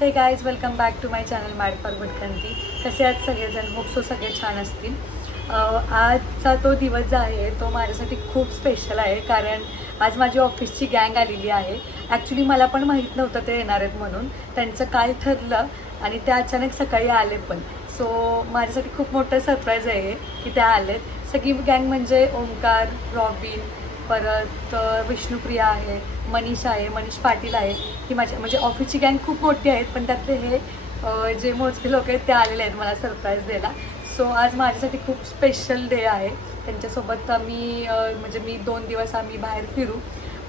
हे guys, welcome back to my channel mad for Bhatkanti. कसे आहेत सगळेजण? होप सो सगळे छान असतील. आजचा तो दिवस जो आहे तो माझ्यासाठी खूप स्पेशल आहे, कारण आज माझी ऑफिसची गँग आलेली आहे. ॲक्च्युली मला पण माहीत नव्हतं ते येणार आहेत म्हणून. त्यांचं काल ठरलं आणि ते अचानक सकाळी आले पण. सो माझ्यासाठी खूप मोठं सरप्राईज आहे की त्या आलेत. सगळी गँग म्हणजे ओमकार, रॉबिन, परत विष्णुप्रिया आहे, मनीष आहे, मनीष पाटील आहे. ही माझ्या म्हणजे ऑफिसची गँग खूप मोठी आहेत, पण त्यातले हे जे मोजके लोक आहेत ते आलेले आहेत मला सरप्राईज द्यायला. सो आज माझ्यासाठी खूप स्पेशल डे आहे. त्यांच्यासोबत आम्ही म्हणजे मी 2 दिवस आम्ही बाहेर फिरू.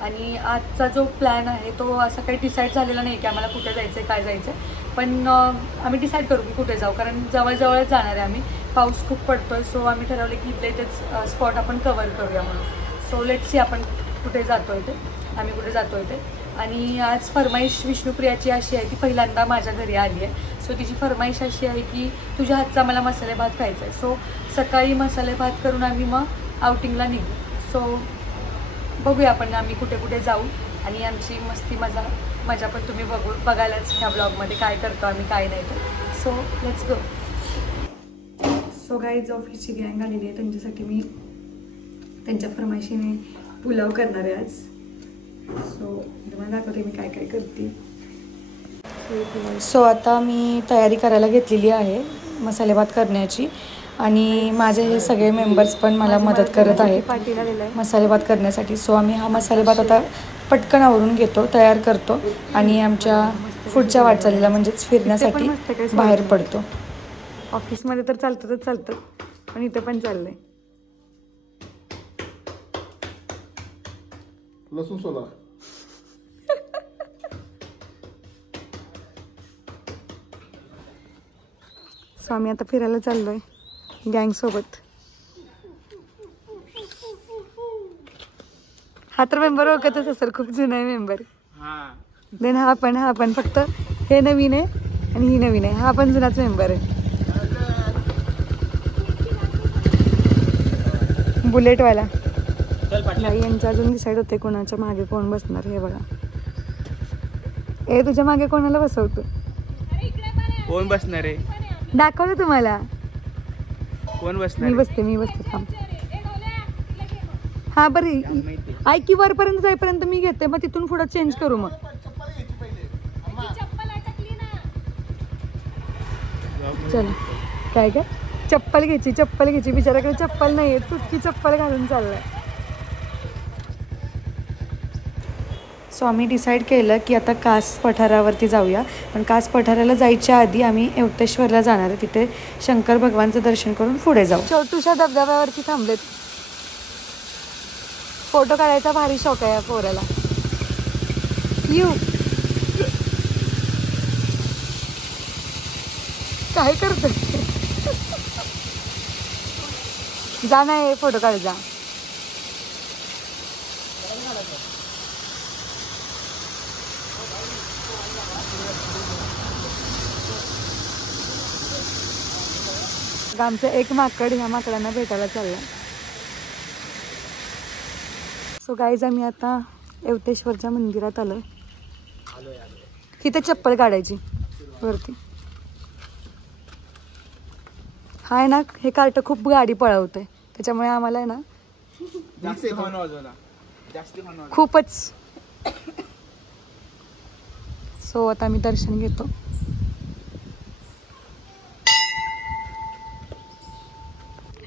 आणि आजचा जो प्लॅन आहे तो असा काही डिसाईड झालेला नाही की आम्हाला कुठे जायचं आहे, काय जायचं आहे. पण आम्ही डिसाईड करू की कुठे जाऊ, कारण जवळजवळच जाणार आहे आम्ही. पाऊस खूप पडतो आहे, सो आम्ही ठरवले की इथले तेच स्पॉट आपण कवर करूया म्हणून. सो लेट्स सी आपण कुठे जातो आहे ते, आम्ही कुठे जातो आहे ते. आणि आज फरमाईश विष्णुप्रियाची अशी आहे, ती पहिल्यांदा माझ्या घरी आली आहे. सो तिची फरमाईश अशी आहे की तुझ्या हातचा मला मसाले भात खायचा आहे. सो सकाळी मसाले भात करून आम्ही मग आउटिंगला निघू. सो बघूया आपण आम्ही कुठे कुठे जाऊ आणि आमची मस्ती मजा पण तुम्ही बघायलाच ह्या ब्लॉगमध्ये काय करतो आम्ही, काय नाही तर. So let's go. So guys, ऑफिसची गँग आलेली आहे. त्यांच्यासाठी मी त्यांच्या फरमाईशीने पुलाव करणार आहे आज. सो तुम्हाला दाखवते मी काय काय करते. सो आता मी तयारी करायला घेतलेली आहे मसाले भात करण्याची. आणि माझे हे सगळे मेंबर्स पण मला मदत करत आहेत मसाले भात करण्यासाठी. सो आम्ही हा मसाले भात आता पटकन आवरून घेतो, तयार करतो आणि आमच्या पुढच्या वाटचालीला म्हणजेच फिरण्यासाठी बाहेर पडतो. ऑफिसमध्ये तर चालतं, पण इथं पण चाललंय. लसूण सोला. सो आम्ही आता फिरायला चाललोय गँग सोबत. हा तर मेंबर ओळखतच असेल, खूप जुना आहे मेंबर. देन हा पण फक्त हे नवीन आहे आणि ही नवीन आहे. हा पण जुनाच मेंबर आहे, बुलेटवाला. यांच्या अजून डिसाईड होते कोणाच्या मागे कोण बसणार. हे बघा, तुझ्या मागे कोणाला बसवतो? कोण बसणार आहे? दाखवलं तुम्हाला. कोण बसणार? मी बसते थांब. हा बरं, ऐक की वरपर्यंत जाईपर्यंत मी घेते, मग तिथून पुढं चेंज करू. मग चल. काय चप्पल घ्यायची बिचाराकडे चप्पल नाहीये, तुटकी चप्पल घालून चाललाय. सो आम्ही डिसाईड केलं की आता कास पठारावरती जाऊया. पण कास पठाराला जायच्या आधी आम्ही येवतेश्वरला जाणार आहे. तिथे शंकर भगवानचं दर्शन करून पुढे जाऊ. छोटूशा धबधब्यावरती थांबलेत. फोटो काढायचा भारी शौक आहे या पोराला. काय करतोय? जा नाही, फोटो काढ जा. आमचं एक माकड ह्या माकडांना भेटायला चाललंय. सो गाईज, आम्ही आता येवतेश्वरच्या मंदिरात आलोय. इथे चप्पल काढायची वरती. हाय ना, हे कार्ट खूप गाडी पळवतंय, त्याच्यामुळे आम्हाला आहे ना खूपच. सो आता आम्ही दर्शन घेतो.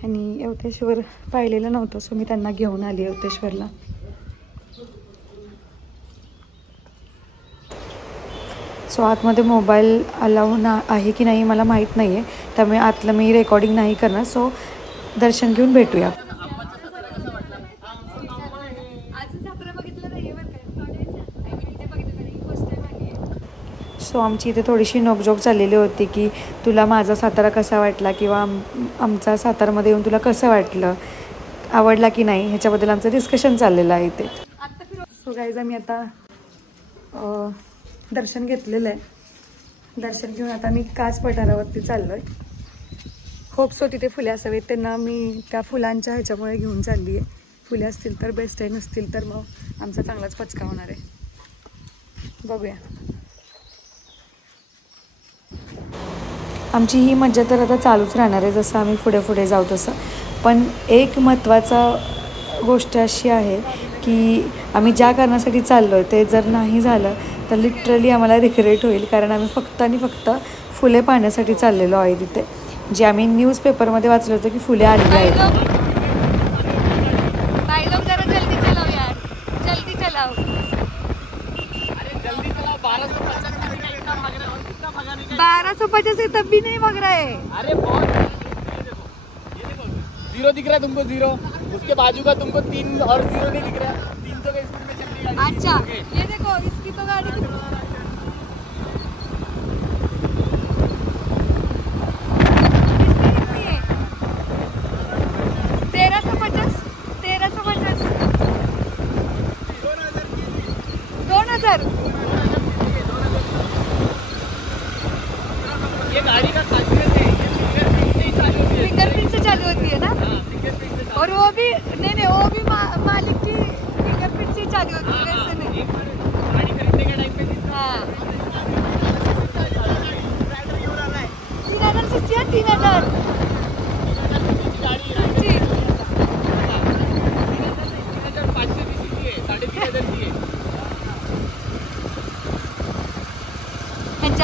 आणि येवतेश्वर पाहिलेलं नव्हतं, सो मी त्यांना घेऊन आली येवतेश्वरला. सो आतमध्ये मोबाईल अलाउ आहे की नाही मला माहीत नाही आहे, त्यामुळे आतलं मी रेकॉर्डिंग नाही करणार. सो दर्शन घेऊन भेटूया. सो आमची इथे थोडीशी नोकझोक चाललेली होती की तुला माझा सातारा कसा वाटला, किंवा आमचा सातारामध्ये येऊन तुला कसं वाटलं, आवडला की नाही, ह्याच्याबद्दल आमचं डिस्कशन चाललेलं आहे इथे. सो गाईज, आम्ही आता दर्शन घेतलेलं आहे. दर्शन घेऊन आता मी कास पठारावरती चाललो आहे. होप सो तिथे फुले असावेत, त्यांना मी त्या फुलांच्या ह्याच्यामुळे घेऊन चालली आहे. फुले असतील तर बेस्ट आहे, नसतील तर मग आमचा चांगलाच पचका होणार आहे. बघूया. आमची ही मज्जा तर आता चालूच राहणार आहे जसं आम्ही पुढे पुढे जाऊ तसं. पण एक महत्त्वाचा गोष्ट अशी आहे की आम्ही ज्या कारणासाठी चाललो आहे ते जर नाही झालं तर लिटरली आम्हाला रिग्रेट होईल, कारण आम्ही फक्त आणि फक्त फुले पाहण्यासाठी चाललेलो आहे तिथे. जे आम्ही न्यूजपेपरमध्ये वाचलं होतं की फुले आलेली आहेत. 1250 है तब भी नहीं भाग रहा है. अरे बहुत जीरो दिख रहा है तुमको, जीरो उसके बाजू का तुमको 3 और जीरो नहीं दिख रहा है. 300 के स्पीड में चल रही है. अच्छा ये देखो इसकी तो गाड़ी 2000. ये गाड़ी का खासियत है, ये फिंगरप्रिंट से चालू होती है ना. और वो भी नहीं वो भी मालिक की फिंगरप्रिंट से चालू होती है वैसे नहीं. गाड़ी खरीदने के टाइम पे 3000 सीसी है. 3000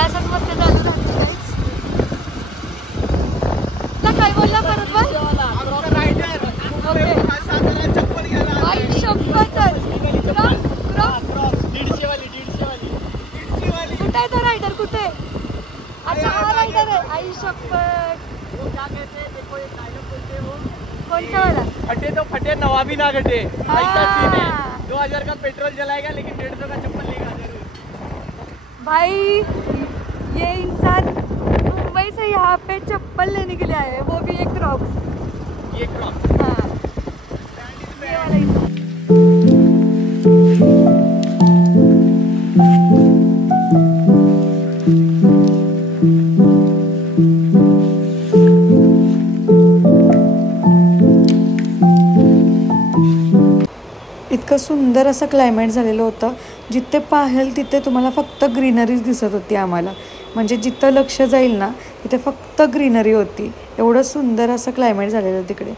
असंच मस्त चालू राहते गाईज. काय बोलला परत बघ. आई शपथ कुठे आहे तो रायडर कुठे. अच्छा हा रायडर आहे. आई शपथ कोणता वाला. फटे तो फटे नवाबी ना घटे. ऐसा सीन है. 2000 का पेट्रोल जलाएगा लेकिन 150 का चप्पल लेगा जरूर. भाई ये इंसान मुंबई से यहाँ पे चप्पल लेने के लिए आया है, वो भी एक क्रॉक्स. ये क्रॉक्स. हाँ ये वाला इंसान. इतकं सुंदर असं क्लायमेट झालेलं होतं. जिथे पाहेल तिथे तुम्हाला फक्त ग्रीनरीज दिसत होती आम्हाला. म्हणजे जिथं लक्ष जाईल ना तिथे फक्त ग्रीनरी होती. एवढं सुंदर असं क्लायमेट झालेलं तिकडे.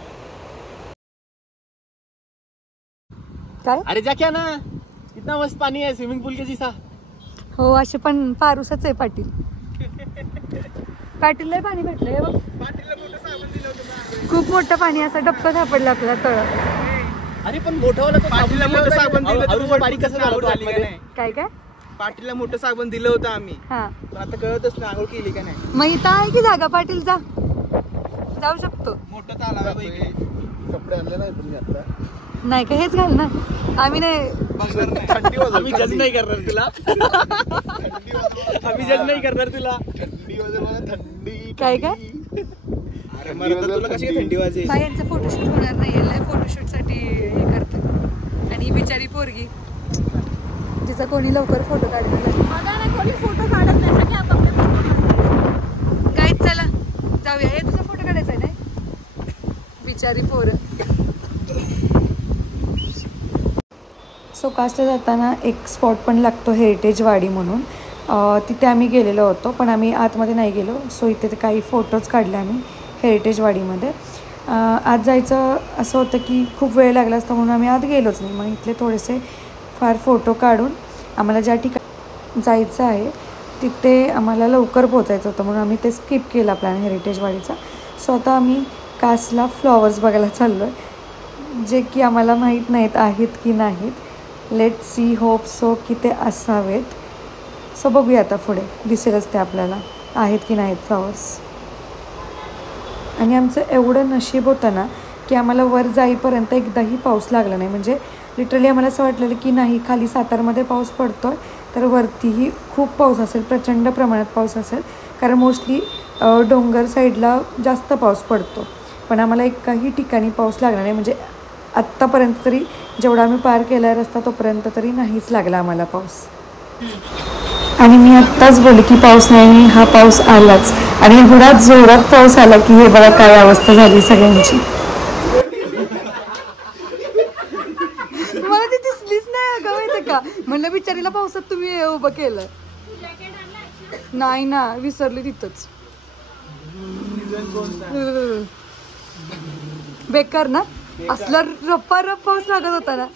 काय अरे जा क्या ना, इतना मस्त पानी है स्विमिंग पूल के जैसा. हो असे पण पारूसच आहे पाटील. पाटीलला पाणी भेटलंय बघ. खूप मोठं पाणी असं डबकं सापडलं आपल्याला तळ. अरे पण मोठं साबण दिलं बारीक कसं झालं आतमध्ये. काय काय पाटीलला मोठं साबण दिलं होतं आम्ही. हा पण आता कळतच नाही आंघोळ केली का नाही. मग इथं आहे की जागा. पाटील जा जाऊ शकतो. मोठं तालाव आहे इकडे. कपडे आणले नाही पण मी आता. नाही का हेच घाल ना. आम्ही नाही थंडी वाजत. आम्ही जज नाही करणार तुला. आम्ही जज नाही करणार तुला. थंडी वाजत. थंडी काय काय तुला कशी थंडी वाजेल. काय यांचं फोटोशूट होणार नाही. फोटोशूट साठी हे करतात. आणि बिचारी पोरगी जिचा कोणी लवकर फोटो काढला फोटो काढत नाही. काय चला जाऊया. हे तुझा फोटो काढायचा आहे ना बिचारी पोरं. सो कासला जाताना एक स्पॉट पण लागतो हेरिटेज वाडी म्हणून. तिथे आम्ही गेलेलो होतो पण आम्ही आतमध्ये नाही गेलो. सो इथे ते काही फोटोज काढले आम्ही हेरिटेज वाडीमध्ये. आत जायचं असं होतं की खूप वेळ लागला असता म्हणून आम्ही आत गेलोच नाही. मग इथले थोडेसे फार फोटो काढून आम्हाला ज्या ठिकाणी जायचं आहे तिथे आम्हाला लवकर पोचायचं होतं म्हणून आम्ही ते स्किप केला प्लॅन हेरिटेज वाडीचा. सो आता आम्ही कासला फ्लॉवर्स बघायला चाललो आहे जे की आम्हाला माहीत नाहीत आहेत की नाहीत. लेट सी होप सो की ते असावेत. सो बघूया आता पुढे दिसेलच ते आपल्याला आहेत की नाहीत फ्लॉवर्स. आणि आमचं एवढं नशीब होतं ना की आम्हाला वर जाईपर्यंत एकदाही पाऊस लागला नाही. म्हणजे लिटरली आम्हाला असं वाटलेलं की नाही खाली सातारमध्ये पाऊस पडतो आहे तर वरतीही खूप पाऊस असेल, प्रचंड प्रमाणात पाऊस असेल, कारण मोस्टली डोंगर साईडला जास्त पाऊस पडतो. पण आम्हाला एकाही ठिकाणी पाऊस लागला नाही. म्हणजे आत्तापर्यंत तरी जेवढा आम्ही पार केला आहे रस्ता तोपर्यंत तरी नाहीच लागला आम्हाला पाऊस. आणि मी आत्ताच बोलले की पाऊस नाही आणि हा पाऊस आलाच. आणि एवढा जोरात पाऊस आला की हे बघा काय अवस्था झाली सगळ्यांची. मला ती दिसलीच नाही अगं माहिती का. म्हणलं बिचारीला पावसात तुम्ही उभं केलं. नाही ना विसरले तिथंच. बेकार ना, असला रप्पा रप पाऊस लागत होता ना.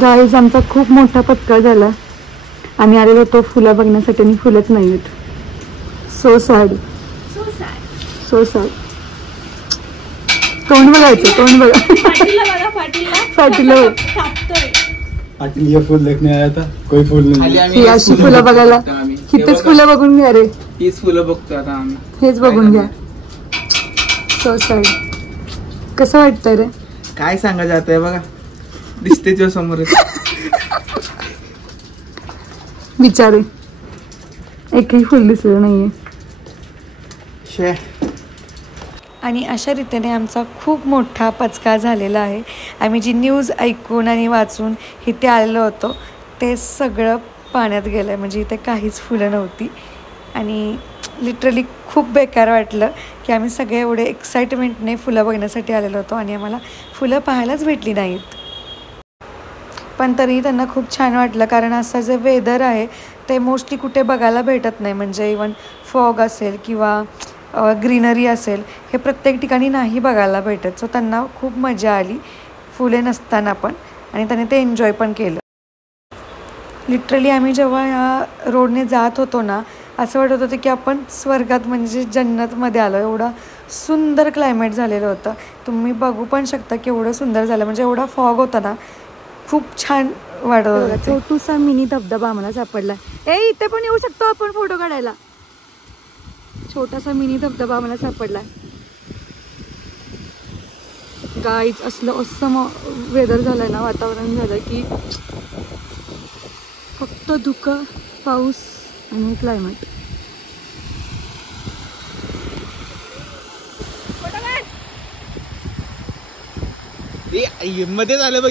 गाईज आमचा खूप मोठा पत्का झाला. आम्ही आलेलो होतो फुलं बघण्यासाठी आणि फुलंच नाही आहेत. So sad. तोंड बघायचं, तोंड बघा. पाटील ये फूल देखने आया था, कोई फूल नाही. ही अशी फुलं बघायला, हिथेच फुलं बघून घ्या रे. हीच फुलं बघतो आता आम्ही. हेच बघून घ्या. So sad. कसं वाटतंय रे? काय सांगा जात आहे बघा, दिसते तुझ्या समोर. बिचारे एकही फुल दिसलं नाहीये. आणि अशा रीतीने आमचा खूप मोठा पचका झालेला आहे. आम्ही जी न्यूज ऐकून आणि वाचून इथे आलेलो होतो ते सगळं पाण्यात गेलं आहे. म्हणजे इथे काहीच फुलं नव्हती आणि लिटरली खूप बेकार वाटलं की आम्ही सगळे एवढे एक्साइटमेंटने फुलं बघण्यासाठी आलेलो होतो आणि आम्हाला फुलं पाहायलाच भेटली नाहीत. पण तरीही त्यांना खूप छान वाटलं, कारण असं जे वेदर आहे ते मोस्टली कुठे बघायला भेटत नाही. म्हणजे इवन फॉग असेल किंवा ग्रीनरी असेल, हे प्रत्येक ठिकाणी नाही बघायला भेटत. सो त्यांना खूप मजा आली फुले नसताना पण, आणि त्याने ते एन्जॉय पण केलं. लिटरली आम्ही जेव्हा ह्या रोडने जात होतो ना, असं वाटत होतं की आपण स्वर्गात म्हणजे जन्नतमध्ये आलो. एवढं सुंदर क्लायमेट झालेलं होतं. तुम्ही बघू पण शकता की एवढं सुंदर झालं. म्हणजे एवढा फॉग होता ना, खूप छान वाटत होतं. छोटूसा मिनी धबधबा आम्हाला सापडला. इथे पण येऊ शकतो आपण फोटो काढायला. छोटासा मिनी धबधबा आम्हाला सापडला. गाईज असलं असं वेदर झालंय ना, वातावरण झालं की फक्त धुकं, पाऊस आणि क्लायमेट. मध्ये झालं बघ.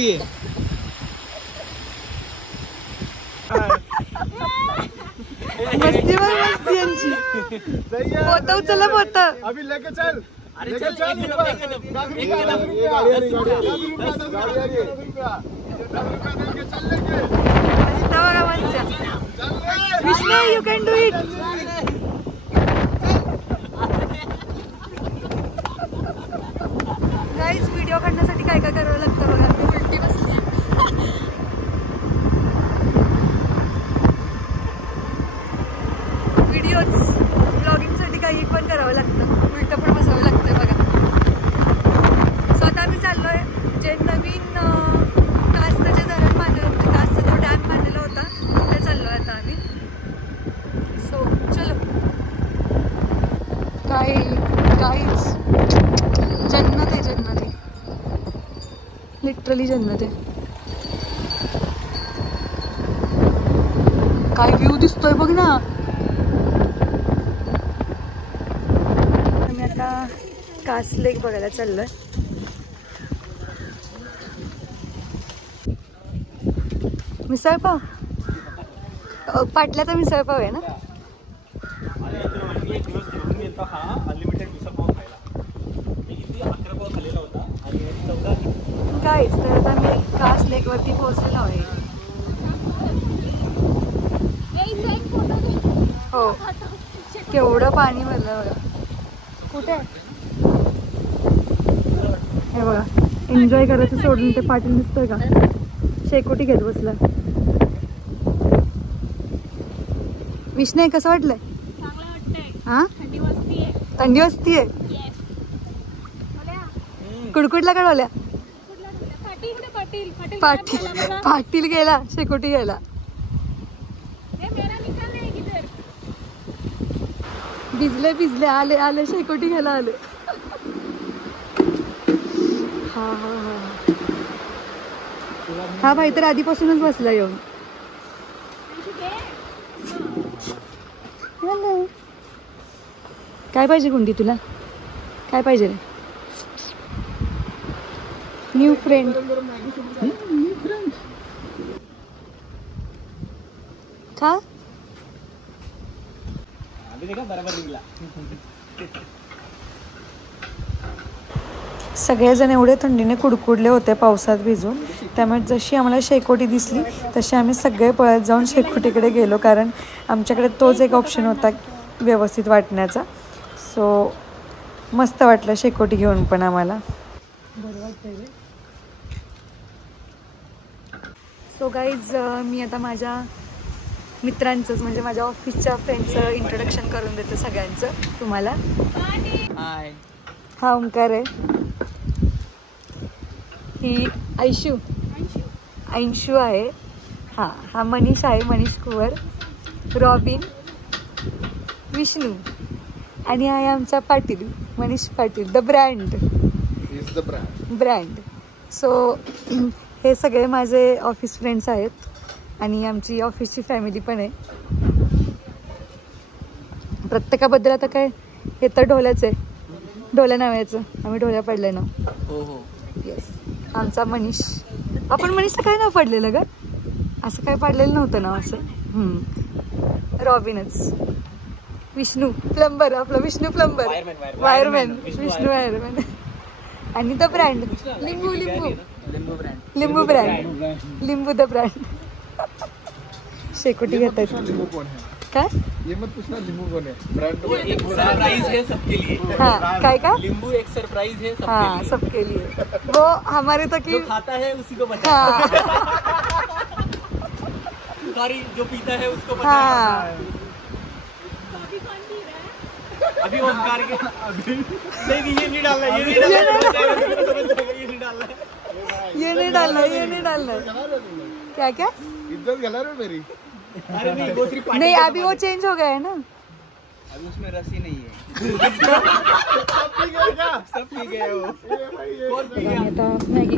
मस्ती यांची. पोतं उचललं पोतं. अभी लेके चल. अरे चल चल. Vishnu, you can do it. Guys video काढण्यासाठी काय काय करावं लागतं बघा. मी उलटी बसली. व्हिडिओज ब्लॉगिंगसाठी काही पण करावं लागतं, उलटं पण बसावं लागतं बघा. स्वतः आम्ही चाललो आहे जे नवीन कासचं जे धरण बांधलेलं होतं, कासचा जो डॅम बांधलेला होता ते चाललो आहे आता आम्ही. सो चलो. काहीच जन्नत आहे, जन्नत आहे, लिटरली जन्नत आहे. काय व्ह्यू दिसतोय बघ ना. आम्ही आता कास लेक बघायला चाललोय. मिसळपाव, पाटल्याचा मिसळपाव आहे ना. काहीच तर आता मी कास लेक वरती पोहोचलेलो आहे. हो, केवढं पाणी भरलं बघा. कुठे हे बघा, एन्जॉय करायचं सोडून ते पाटील दिसतोय का, शेकोटी घेत बसला. विष्णू कसं वाटलंय? हा, थंडी वाजतीये. कुडकुडला कळवल्या. पाटील गेला शेकोटी घ्यायला. भिजले आले शेकोटी घ्यायला आले. हा भाई तर आधीपासूनच बसला येऊन. काय पाहिजे गुंडी तुला? काय पाहिजे रे? New friend. खा. सगळेजण एवढे थंडीने कुडकुडले होते पावसात भिजून, त्यामुळे जशी आम्हाला शेकोटी दिसली तशी आम्ही सगळे पळत जाऊन शेकोटीकडे गेलो, कारण आमच्याकडे तोच एक ऑप्शन होता व्यवस्थित वाटण्याचा. सो मस्त वाटलं शेकोटी घेऊन पण आम्हाला. बरं वाटतं. सो गाईज मी आता माझ्या मित्रांचंच म्हणजे माझ्या ऑफिसच्या फ्रेंडचं इंट्रोडक्शन करून देते सगळ्यांचं तुम्हाला. हाय. हा ओंकार आहे, ही ऐंशू आहे, हा मनीष आहे, मनीष कुवर, रॉबिन, विष्णू आणि आहे आमचा Patil, Manish Patil, the brand. So हे सगळे माझे ऑफिस फ्रेंड्स आहेत आणि आमची ऑफिसची फॅमिली पण आहे. प्रत्येकाबद्दल आता काय, हे तर ढोल्याच आहे, ढोल्या नावाचं, आम्ही ढोल्या पडले ना. हो हो येस. आमचा मनीष, आपण मनीषला काय नाव पडलेलं ग, असं काय पडलेलं नव्हतं नाव असं. रॉबिनच. विष्णू प्लंबर, आपला Vishnu plumber, wireman, Vishnu wireman. आणि द ब्रँड लिंबू ब्रँड, लिंबू द ब्रँड. शेकोटी घेतात काय? ये मत पूछना लिंबू कौन है, ब्रांड एक सरप्राइज है सबके लिए. हाँ काय का? लिंबू एक सरप्राइज है सबके हाँ लिए. सबके लिए. वो हमारे तक जो खाता है उसी को पता हाँ सॉरी, जो पीता है उसको पता हाँ. है. अभी ओंकार के नहीं ये नहीं डालना, ये नहीं डालना, ये नहीं डालना. क्या क्या? इज्जत गला रहे मेरी. अरे नहीं, वो सिर्फ नहीं अभी वो चेंज हो गया है ना. अभी उसमें रस ही नहीं है. सब पी गए वो. आम्ही आता मॅगी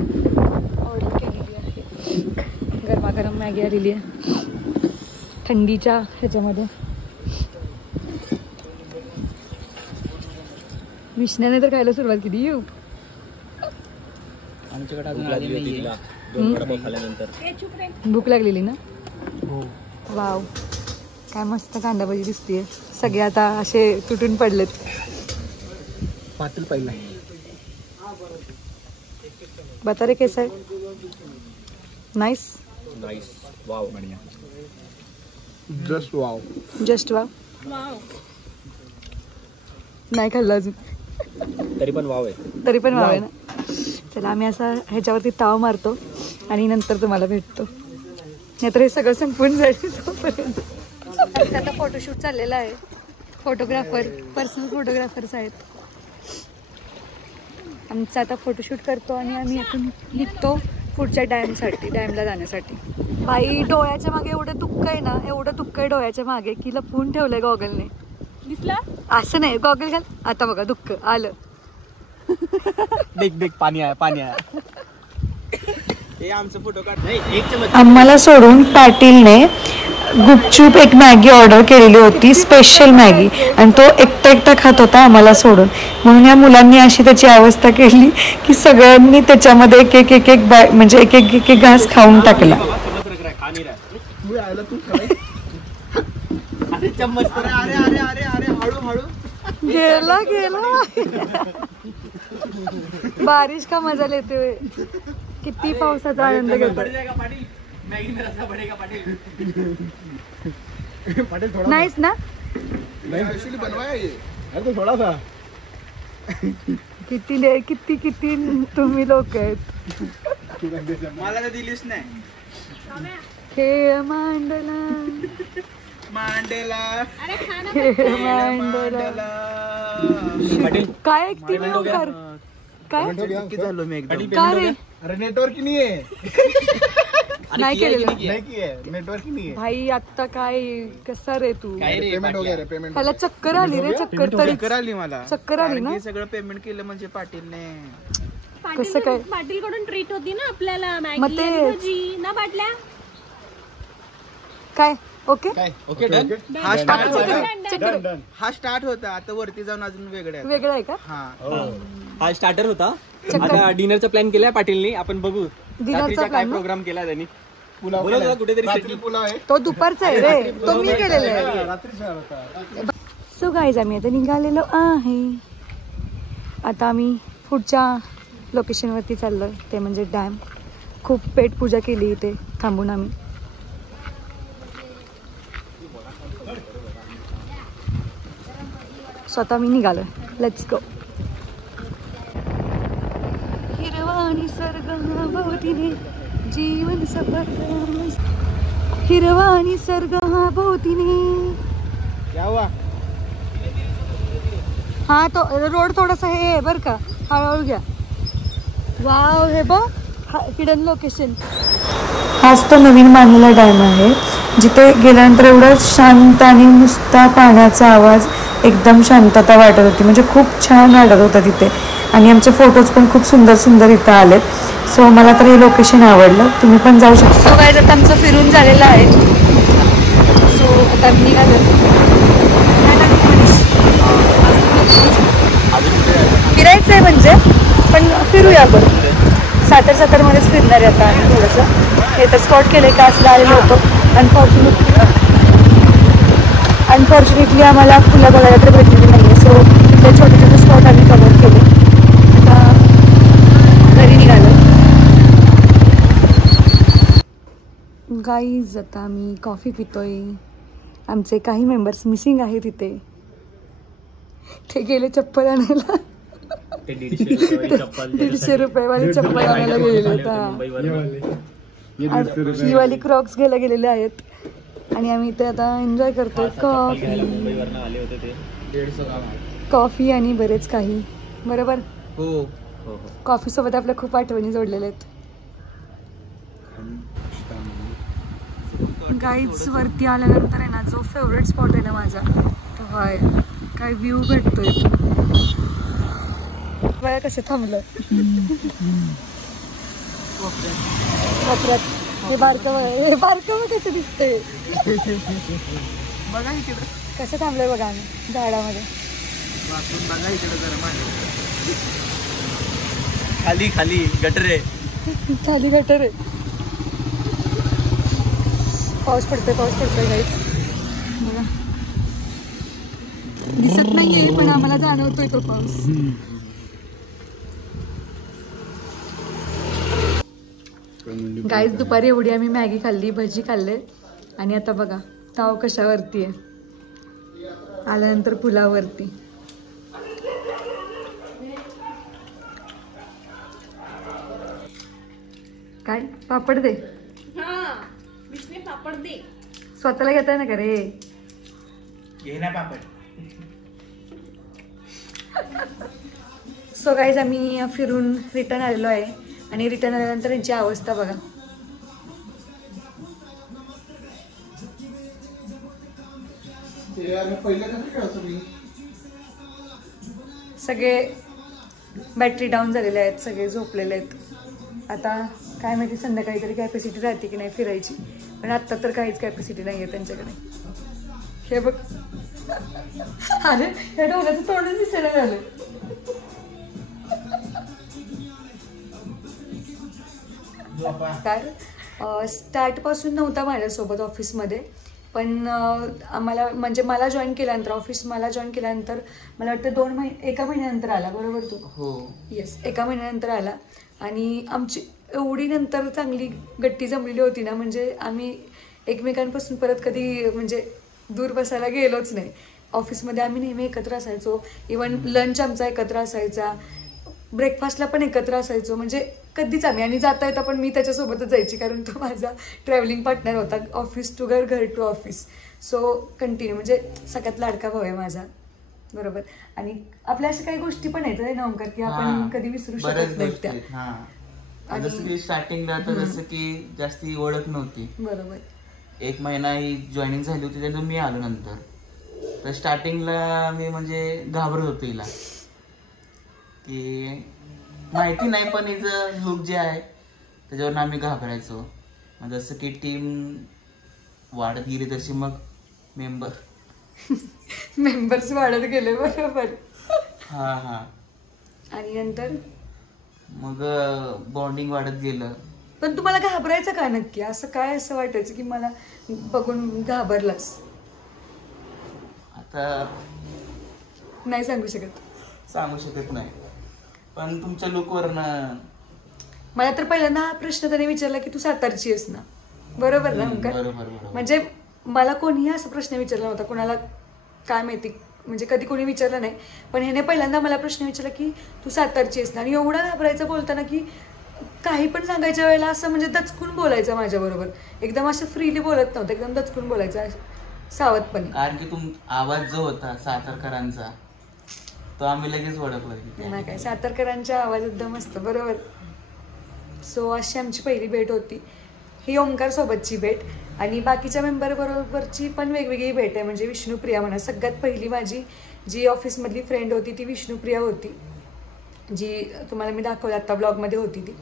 ऑर्डर केलेली आहे, गरमागरम मॅगी आलेली आहे थंडीच्या ह्याच्यामध्ये. विष्णाने तर खायला सुरुवात केली. यू आमच्याकडे अजून आली नाहीये. 2 वडापाव खाल्ल्यानंतर भूक लागलेली ना. वाव, काय मस्त कांदा भाजी दिसतीये. सगळे आता असे तुटून पडलेत. पाटील पहिला बता रे कैसा है? नाइस. वाव, बढ़िया. Just wow. नाही खाल्लं अजून, तरी पण वाव आहे. ना. चला आम्ही असा ह्याच्यावरती ताव मारतो आणि नंतर तुम्हाला भेटतो, नाहीतर हे सगळं संपून जाईल तोपर्यंत. आता फोटोशूट चाललेला आहे. फोटोग्राफर, पर्सनल फोटोग्राफर्स आहेत. आमचा आता फोटोशूट करतो आणि आम्ही इथून निघतो पुढच्या डॅमला जाण्यासाठी. बाई डोळ्याच्या मागे एवढं दुःख आहे ना, एवढं दुःख आहे डोळ्याच्या मागे की लपवून ठेवलंय गॉगलने. दिसला असं नाही, गॉगल घाल. आता बघा दुःख आलं. देख पाणी आया. हे आमचं फोटो काढ. आम्हाला सोडून पाटीलने गुपचूप एक मॅगी ऑर्डर केलेली होती, स्पेशल मॅगी, आणि तो एकटा खात होता आम्हाला सोडून. म्हणून या मुलांनी अशी त्याची अवस्था केली की सगळ्यांनी त्याच्यामध्ये एक म्हणजे एक घास खाऊन टाकला. गेला बारिश का मजा लेते हुए. किती पावसाचा आनंद घेतो. नाहीच ना. किती तुम्ही लोक आहेत. मला तर दिलीच नाही. खेळ मांडला काय ऐकते मी ओंकार? काय झालो मी एकदम. का रे? अरे नेटवर्क नाही आहे. नाही केलेलं नेटवर्क नाही. भाई आता काय कसा रे तू? पेमेंट हो गया रे, पेमेंट. त्याला चक्कर आली रे. चक्कर आली मला. चक्कर आली ना. सगळं पेमेंट केलं म्हणजे पाटीलने. कसं काय? पाटील कडून ट्रीट होती ना आपल्याला, मग मॅगी ते- आणि भजी ना बाटल्या. काय ओके ओके डन. हा स्टार्ट चक्कर हा स्टार्ट होता. आता वरती जाऊन अजून वेगळं आहे. वेगळं आहे का? हा स्टार्टर होता. चक्कर. आता डिनरचा प्लॅन केलाय पाटीलनी. आपण बघू डिनरचा रात्रीचा काय प्लॅन प्रोग्राम केला त्यांनी. बोला कुठेतरी पुलाव आहे. तो दुपारचा आहे रे, तो मी केलेला आहे. सो गाईज आम्ही आता निघालेलो आहे. आता आम्ही पुढच्या लोकेशनवरती चाललं ते म्हणजे डॅम. खूप पेटपूजा केली इथे थांबून आम्ही. स्वतः मी निघालो. Let's go. हिरवा निसर्ग भोवतीने जीवन सफर, हिरवा निसर्ग भोवतीने. हा तो रोड थोडासा हे आहे बरं का, हळूहळू घ्या. वाव, हे बघ हिडन लोकेशन. हाच तो नवीन बांधलेला डॅम आहे जिथे गेल्यानंतर एवढं शांत आणि नुसता पाण्याचा आवाज, एकदम शांतता वाटत होती. म्हणजे खूप छान वाटत होतं तिथे. आणि आमचे फोटोज पण खूप सुंदर सुंदर इथं आलेत. सो मला तर हे लोकेशन आवडलं. तुम्ही पण जाऊ शकता. सो काय आता आमचं फिरून झालेलं आहे. सो आता मी फिरायचं आहे म्हणजे, पण फिरूया आपण. सातारमध्येच फिरणार आहे आता आम्ही थोडंसं. हे तर स्पॉट केलं का असलं आलेलं होतं. अनफॉर्च्युनेटली आम्हाला फुलं बघायला तर भेटलेली नाही आहे. सो तिथे छोटे छोटे स्पॉट आम्ही कव्हर केले. आता घरी निघालो. गाईज आता आम्ही कॉफी पितोय. आमचे काही मेंबर्स मिसिंग आहेत तिथे. ते गेले चप्पल आणायला. 150 रुपयेवाली चप्पल आणायला गेलेले होता. ही वाली क्रॉक्स घ्यायला गेलेले आहेत. आणि आम्ही इथे आता एन्जॉय करतोय कॉफी आणि बरेच काही. बरोबर. कॉफी सोबत आपल्या खूप आठवणी जोडलेल्या आहेत. गाईड्स वरती आल्यानंतर आहे ना, जो फेवरेट स्पॉट आहे ना माझा, तो हाय. काय व्ह्यू भेटतोय. बघा कसं थांबलं वापरात. हे बारकं बघा, हे बारकं बघ कसं दिसतंय. बघा इकडे कसं थांबलंय बघा आम्ही झाडामध्ये. बघा इकडे जरा खाली खाली गटर आहे. खाली गटर आहे. पाऊस पडतोय गाईस. बघा दिसत नाहीये पण आम्हाला जाणवतोय तो पाऊस. गाईस दुपारी एवढी आम्ही मॅगी खाल्ली, भजी खाल्ले. आणि आता बघा ताव कशावरती आहे. आल्यानंतर पुलावरती. काय पापड दे. पापड दे. स्वतःला घेताय ना का रे. घे ना पापड. सो गाईज आम्ही फिरून रिटर्न आलेलो आहे. आणि रिटर्न आल्यानंतर यांची अवस्था बघा. सगळे बॅटरी डाऊन झालेले आहेत. सगळे झोपलेले आहेत. आता काय माहिती संध्याकाळी तरी कॅपॅसिटी राहते की नाही फिरायची. पण आत्ता तर काहीच कॅपॅसिटी नाही आहे त्यांच्याकडे. हे बघ अरे हे डोळ्याचं तोंडच दिसायला झालं. काय स्टार्ट पासून नव्हता माझ्यासोबत ऑफिसमध्ये. पण आम्हाला म्हणजे मला जॉईन केल्यानंतर, ऑफिस मला जॉईन केल्यानंतर मला वाटतं एका महिन्यानंतर आला. बरोबर तू. हो येस, एका महिन्यानंतर आला. आणि आमची एवढी नंतर चांगली गट्टी जमलेली होती ना, म्हणजे आम्ही एकमेकांपासून परत कधी म्हणजे दूर बसायला गेलोच नाही. ऑफिसमध्ये आम्ही नेहमी एकत्र असायचो. इवन लंच आमचा एकत्र असायचा, ब्रेकफास्टला पण एकत्र असायचो. म्हणजे कधीच आम्ही, आणि जाता येता पण मी त्याच्यासोबतच जायची कारण तो माझा ट्रॅव्हलिंग पार्टनर होता. ऑफिस टू घर, घर टू ऑफिस. सो कंटिन्यू म्हणजे सगळ्यात लाडका भाऊ आहे माझा. बरोबर. आणि आपल्या अशा काही गोष्टी पण आहेत ना ओंकार की आपण कधी विसरू शकत नाही त्या. जसं की स्टार्टिंगला तर जसं की जास्ती ओळख नव्हती. बरोबर. 1 महिना ही जॉईनिंग झाली होती त्यानंतर मी आलो नंतर. तर स्टार्टिंगला मी म्हणजे घाबरत होतो हिला की माहिती नाही, पण हिचं लुक जे आहे त्याच्यावरून आम्ही घाबरायचो. जसं की टीम वाढत गेली तशी मग मेंबर्स वाढत गेले. बरोबर. हा. आणि नंतर मग बॉन्डिंग वाढत गेलं. पण तुम्हाला घाबरायचं का नक्की? असं काय असं वाटायचं की मला बघून घाबरलास? आता नाही सांगू शकत नाही. पण तुमच्या लुकवरनं मला तर पहिल्यांदा हा प्रश्न त्याने विचारला की तू सातारची आहेस ना, बरोबर ना ओंकार? बरोबर. म्हणजे मला कोणीही असा प्रश्न विचारला नव्हता, कोणाला काय माहिती, म्हणजे कधी कोणी विचारलं नाही. पण ह्याने पहिल्यांदा मला प्रश्न विचारला की तू सातारची आहेस ना, आणि एवढा घाबरायचं बोलताना की काही पण सांगायच्या वेळेला असं म्हणजे दचकून बोलायचं माझ्याबरोबर, एकदम असं फ्रीली बोलत नव्हतं, एकदम दचकून बोलायचं सावधपणे. कारण की आवाज जो होता सातारकरांचा तो आम्ही लगेच ओळखला. नाही काय, सातारकरांचा आवाज एकदम असतो, बरोबर. सो अशी आमची पहिली भेट होती, ही ओंकार सोबतची भेट. आणि बाकीच्या मेंबर बरोबरची पण वेगवेगळी भेट आहे. म्हणजे विष्णुप्रिया म्हणा, सगळ्यात पहिली माझी जी ऑफिसमधली फ्रेंड होती ती विष्णुप्रिया होती, जी तुम्हाला मी दाखवलं आता ब्लॉगमध्ये होती ती.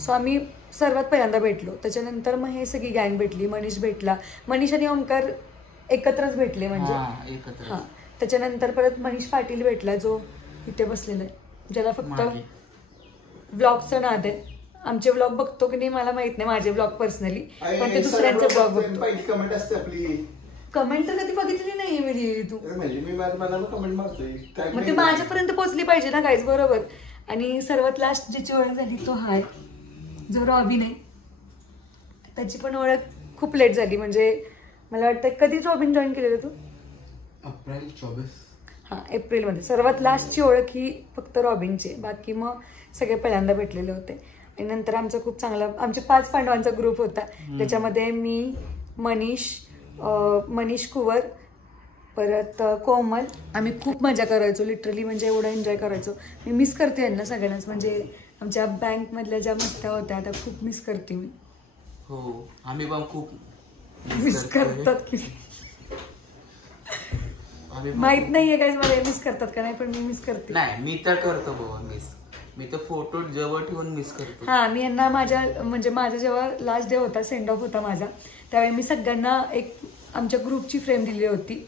सो आम्ही सर्वात पहिल्यांदा भेटलो. त्याच्यानंतर मग हे सगळी गँग भेटली, मनीष भेटला, मनीष आणि ओंकार एकत्रच भेटले म्हणजे हां. त्याच्यानंतर परत मनीष पाटील भेटला, जो इथे बसलेला आहे, ज्याला फक्त ब्लॉगचं नाद आहे. आमचे ब्लॉग बघतो की नाही मला माहित नाही, माझे ब्लॉग पर्सनली, पण ते दुसऱ्यांचे ब्लॉग बघतो. कमेंट असते आपली, कमेंट तर कधी बघितली नाहीये मी. तू म्हणजे मी मनाला कमेंट मारतोय, मग ते माझ्यापर्यंत पोहोचली पाहिजे ना गाईज, बरोबर. आणि सर्वात लास्ट ज्याची ओळख झाली तो हा जो रॉबिन आहे, त्याची पण ओळख खूप लेट झाली. म्हणजे मला वाटतं कधी रॉबिन जॉईन केलेलं तू? एप्रिल 24. हां, एप्रिलमध्ये. सर्वात लास्टची ओळख ही फक्त रॉबिनची, बाकी मग सगळे पहिल्यांदा भेटलेले होते. आणि नंतर आमचा खूप चांगला, आमचे 5 पांडवांचा ग्रुप होता, ज्याच्यामध्ये मी, मनीष कुवर, परत कोमल, आम्ही खूप मजा करायचो लिटरली, म्हणजे एवढं एन्जॉय करायचो. मी मिस करते यांना सगळ्यांनाच, म्हणजे आमच्या बँकमधल्या ज्या मस्त्या होत्या त्या खूप मिस करते मी. हो, आम्ही पण खूप मिस करतात की माहित नाहीये काय मला मिस करतात का नाही, पण मी मिस करते. नाही, मी तर करतो बाबा मिस. मी तर फोटो जवळ ठेवून मिस करतो. हां, मी यांना माझा जेव्हा लास्ट डे होता, सेंड ऑफ होता माझा, त्यावेळी मी सगळ्यांना एक आमच्या ग्रुपची फ्रेम दिली होती.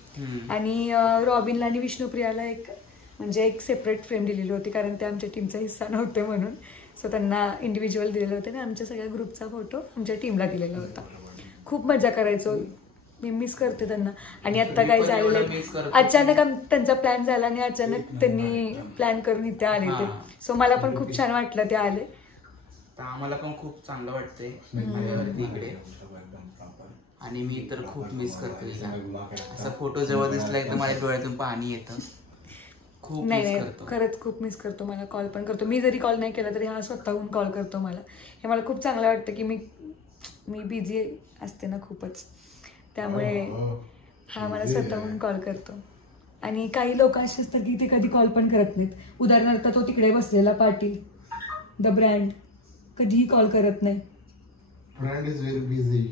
आणि रॉबिनला आणि विष्णुप्रियाला एक सेपरेट फ्रेम दिलेली होती, कारण ते आमच्या टीमचा हिस्सा नव्हते म्हणून. सो त्यांना इंडिव्हिज्युअल दिलेलं होतं आणि आमच्या सगळ्या ग्रुपचा फोटो आमच्या टीमला दिलेला होता. खूप मजा करायचो, मी मिस करते त्यांना. आणि आता काय झालेलं, अचानक त्यांचा प्लॅन झाला आणि अचानक त्यांनी प्लॅन करून इथे आले ते. सो मला पण खूप छान वाटलं ते आले. आम्हाला पण खूप चांगलं वाटतंय इकडे. आणि मी तर खूप मिस करतो. असा फोटो जेव्हा दिसलाय तर माझ्या डोळ्यातून पाणी येतं. खूप नाही, खरंच खूप मिस करतो. मला कॉल पण करतो, मी जरी कॉल नाही केला तरी हा स्वतःहून कॉल करतो मला. हे मला खूप चांगलं वाटतं की मी बिझी असते ना खूपच, त्यामुळे हा मला स्वतःहून कॉल करतो. आणि काही लोक असे असतात की ते कधी कॉल पण करत नाहीत. उदाहरणार्थ तो तिकडे बसलेला पाटील, द ब्रँड, कधीही कॉल करत नाही. Brand is very busy.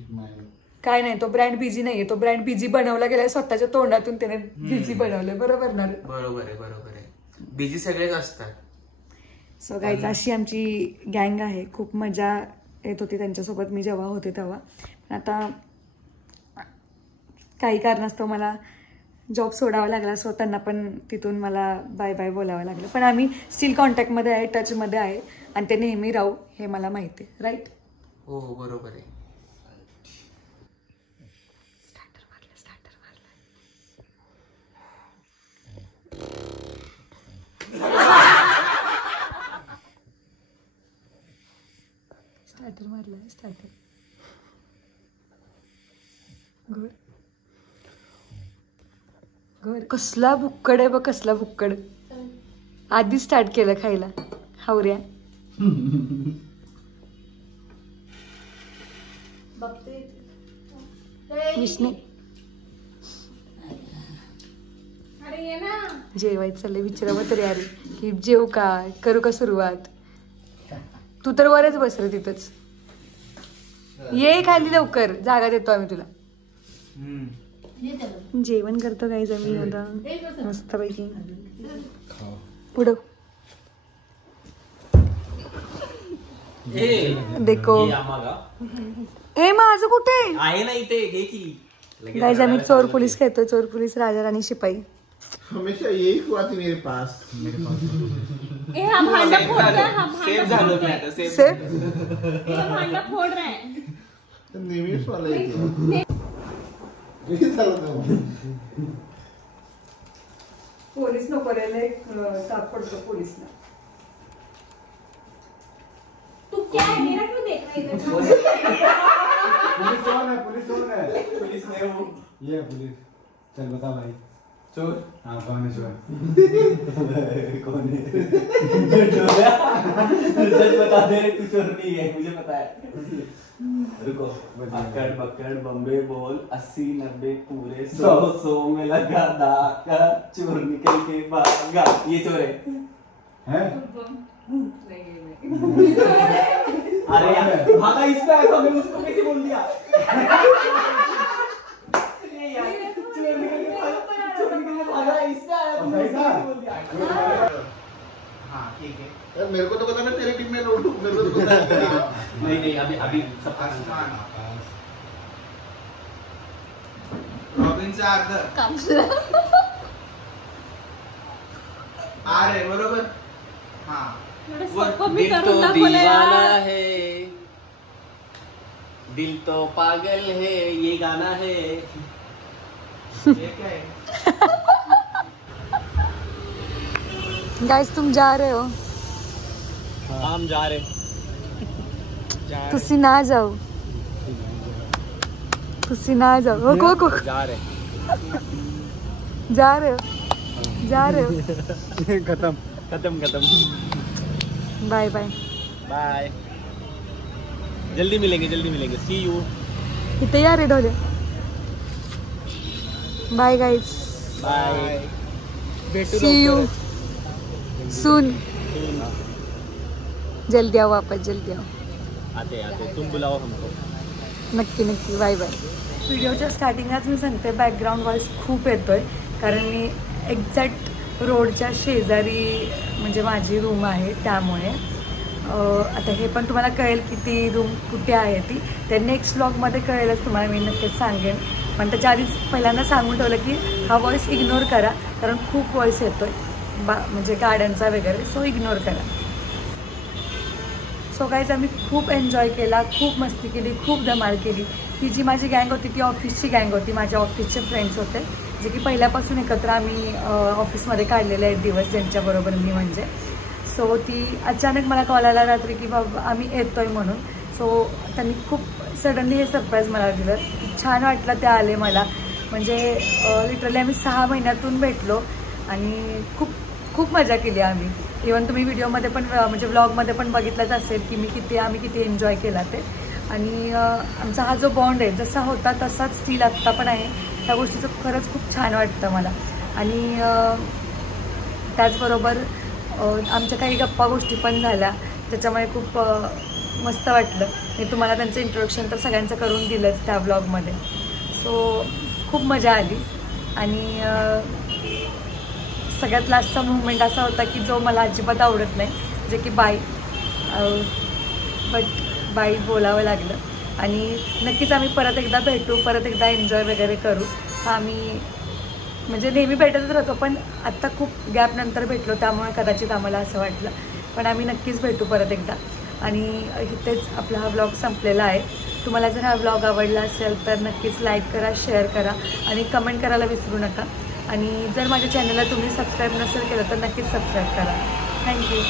काय नाही, तो ब्रँड बिझी नाहीये, तो ब्रँड बिझी बनवला गेलाय स्वतःच्या तोंडातून, त्याने बिझी बनवलंय. बरोबर ना? बरोबर आहे. बिझी सगळेच असतात. सो गाईज, अशी आमची गँग आहे. खूप मजा येत होती त्यांच्यासोबत मी जेव्हा होते तेव्हा. आता काही कारणास्तव मला जॉब सोडावा लागला, सो त्यांना पण तिथून मला बाय बाय बोलावं लागलं. पण आम्ही स्टील कॉन्टॅक्टमध्ये आहे, टचमध्ये आहे, आणि ते नेहमी राहू हे मला माहिती आहे. राईट? हो, बरोबर आहे. स्टार्टर मारलाय, स्टार्टर. गुड. कसला बुक्कड आहे बघ, कसला बुक्कड. आधी स्टार्ट केलं खायला हावऱ्या. विष्णू जेवायचं चाललंय, विचारावं तरी अरे की जेव का, करू का सुरुवात. तू तर वरच बस रे तिथंच. ये खाली लवकर, जागा देतो आम्ही तुला. जेवण करतो काहीच आम्ही आता मस्तपैकी. पुढं देखो. हे माझं कुठे आहे ना इथे. गाइस, आम्ही चोर पोलीस खेळतो, चोर पोलीस, राजा राणी शिपाई. हमेशा यही हुआ थी मेरे पास. सेफ झालो मी आता. सेफ फोड़ रहा है. नेहमीच मला पोलीस नको रे, ताप पडतो पोलीसला. कौन है? पुलिस कौन है? पुलिस में हूँ। ये पुलिस। चल बता भाई। चोर। हाँ कौन है चोर? कौन है? सच बता दे, तू चोर नहीं है, मुझे पता है। रुको। अक्कड़ बक्कड़ बम्बे बोल 80 90 पूरे 100 में लगा धाका, चोर निकल के भागा। ये चोर है। हैं? अरे यार भागा इस पे आया था, मैं उसको कैसे बोल दिया? ये यार चोर निकल के भागा इस पे आया था, मैं कैसे बोल दिया? हाँ ठीक है यार मेरे को तो पता ना तेरी टीम में लौटू, मेरे को तो पता है। नहीं अभी सब रॉबिन से आर्दर आ रहे बरोबर. हाँ दिल तो दीवाना है, दिल तो पागल है, ये गाना है. ये क्या है? गाइस तुम जा रहे हो? हम जा रहे. तुसी ना जाओ, तुसी ना जाओ. रुको जा रहे. जा रहे हो, जा रहे हो. खत्म. Bye bye. बाय. जल्दी मिलेंगे. See you. इथे या रे ढोले. Bye guys. Bye. See you soon. जल्दी आओ वापस, जल्दी आओ. आते तुम बुलाओ हमको. नक्की बाय बाय. व्हिडिओच्या स्टार्टिंगलाच मी सांगते बॅकग्राऊंड व्हॉइस खूप येतोय, कारण मी एक्झॅक्ट रोडच्या शेजारी म्हणजे माझी रूम आहे, त्यामुळे आता हे पण तुम्हाला कळेल की ती रूम कुठे आहे ती. त्या नेक्स्ट व्लॉगमध्ये कळेलच तुम्हाला, मी नक्कीच सांगेन. पण त्याच्या आधीच पहिल्यांदा सांगून ठेवलं की हा व्हॉइस इग्नोर करा, कारण खूप व्हॉइस येतोय म्हणजे गाड्यांचा वगैरे, सो इग्नोर करा. सो गाईज आम्ही खूप एन्जॉय केला, खूप मस्ती केली, खूप धमाल केली. ही जी माझी गँग होती ती ऑफिसची गँग होती, माझ्या ऑफिसचे फ्रेंड्स होते जे की पहिल्यापासून एकत्र आम्ही ऑफिसमध्ये काढलेले आहेत दिवस, ज्यांच्याबरोबर मी म्हणजे. सो ती अचानक मला कॉल आला रात्री की बाबा आम्ही येतोय म्हणून. सो त्यांनी खूप सडनली हे सरप्राईज मला दिलं. छान वाटलं ते आले मला, म्हणजे लिटरली आम्ही 6 महिन्यातून भेटलो आणि खूप मजा केली आम्ही. इवन तुम्ही व्हिडिओमध्ये पण म्हणजे व्लॉगमध्ये पण बघितलंच असेल की आम्ही किती एन्जॉय केला ते. आणि आमचा हा जो बॉन्ड आहे जसा होता तसाच स्टील आत्ता पण आहे. त्या गोष्टीचं खरंच खूप छान वाटतं मला. आणि त्याचबरोबर आमच्या काही गप्पा गोष्टी पण झाल्या, त्याच्यामुळे खूप मस्त वाटलं. मी तुम्हाला त्यांचं इंट्रोडक्शन तर सगळ्यांचं करून दिलंच त्या व्लॉगमध्ये. सो खूप मजा आली. आणि सगळ्यात लास्टचा मुवमेंट असा होता की जो मला अजिबात आवडत नाही, जे की बाय बोलावं लागलं. आणि नक्कीच आम्ही परत एकदा भेटू, परत एकदा एन्जॉय वगैरे करू. आम्ही म्हणजे नेहमी भेटतच राहतो, पण आत्ता खूप गॅपनंतर भेटलो, त्यामुळे कदाचित आम्हाला असं वाटलं. पण आम्ही नक्कीच भेटू परत एकदा. आणि इथेच आपला हा व्लॉग संपलेला आहे. तुम्हाला जर हा व्लॉग आवडला असेल तर नक्कीच लाईक करा, शेअर करा आणि कमेंट करायला विसरू नका. आणि जर माझ्या चॅनलला तुम्ही सबस्क्राईब नसेल केलं तर नक्कीच सबस्क्राईब करा. थँक्यू.